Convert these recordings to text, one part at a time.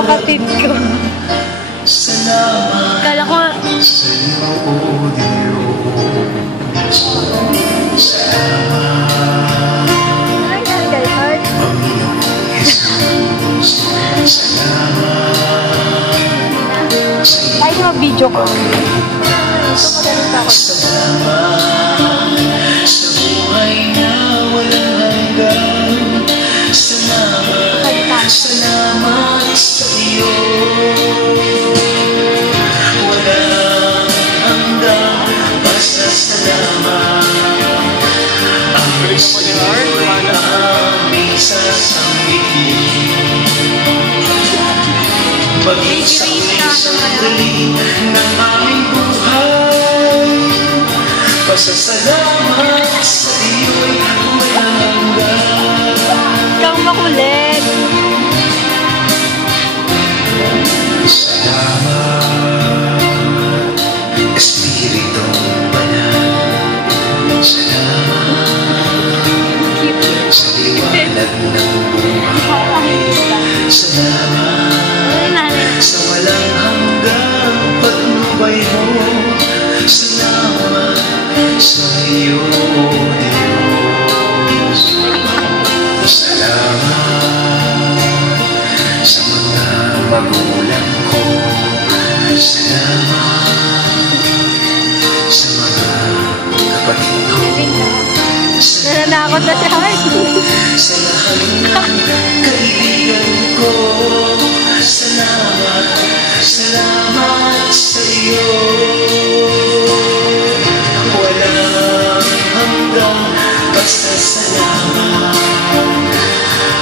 kapatid ko. Salamat. Kala ko... Sa'yo, O Diyos. Salamat. Panginoong Jesus. Salamat. Ay, ma-video ko. Salamat sa buhay na walang hanggan. Salamat, salamat sa iyo. Walang hanggan, basta salamat. Ang sa'yo'y aming sasambihin. Maging sa uling sandali ng aming buhay. Pasasalamat sa iyo'y walang hanggan. Ikaw makulit. Salamat, Espiritu Banal. Salamat sa liwanag ng buhay. Salamat sa walang hanggang patnubay mo. Salamat sa iyo, Diyos. Salamat sa mga magulang ko. Salamat sa mga kapatid ko. Nananakot na siya. Sa lahat ng kaibigan ko. Salamat, salamat sa iyo. Walang hanggang basta salamat.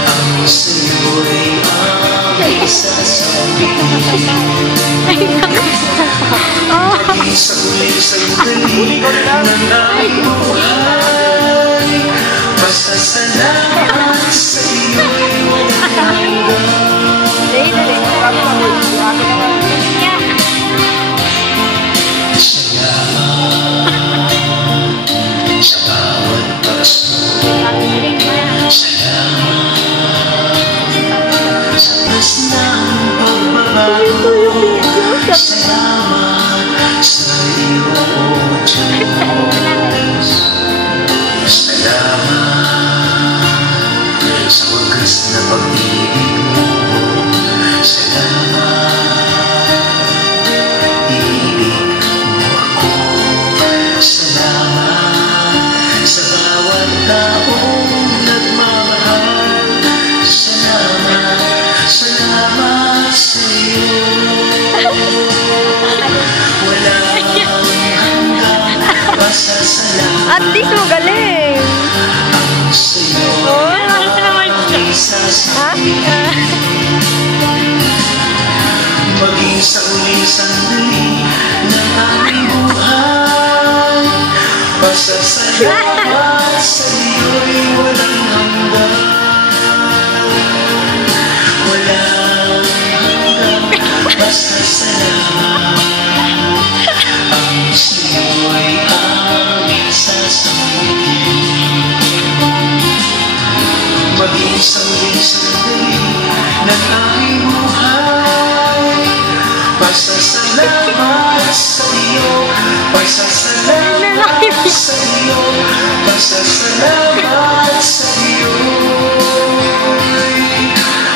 Ang sa'yo'y aming sasabihin. Maging sa uling sandali ng aming buhay. Basta salamat sa iyo'y walang hanggan. Salamat sa bawat pasto. Salamat sa tas ng pagbabago. Salamat sa iyo, O Diyos. Salamat sa wagas na pag-ibig mo. Salamat, ibig mo ako. Salamat sa bawat taong nagmamahal. Salamat, salamat sa iyo. Walang hanggan, basta salamat. At least magaling. Ang sa'yo ay sasabihin. Maging sa uling sandali ng aming buhay. Pasasalamat sa iyo'y walang hanggan. Walang hanggan, basta salamat. Ang sa'yo'y aming sasambihin. Maging sa uling sandali ng aming buhay. Pasasalamat sa iyo. Pasasalamat sa iyo. Pasasalamat sa iyo. Wala.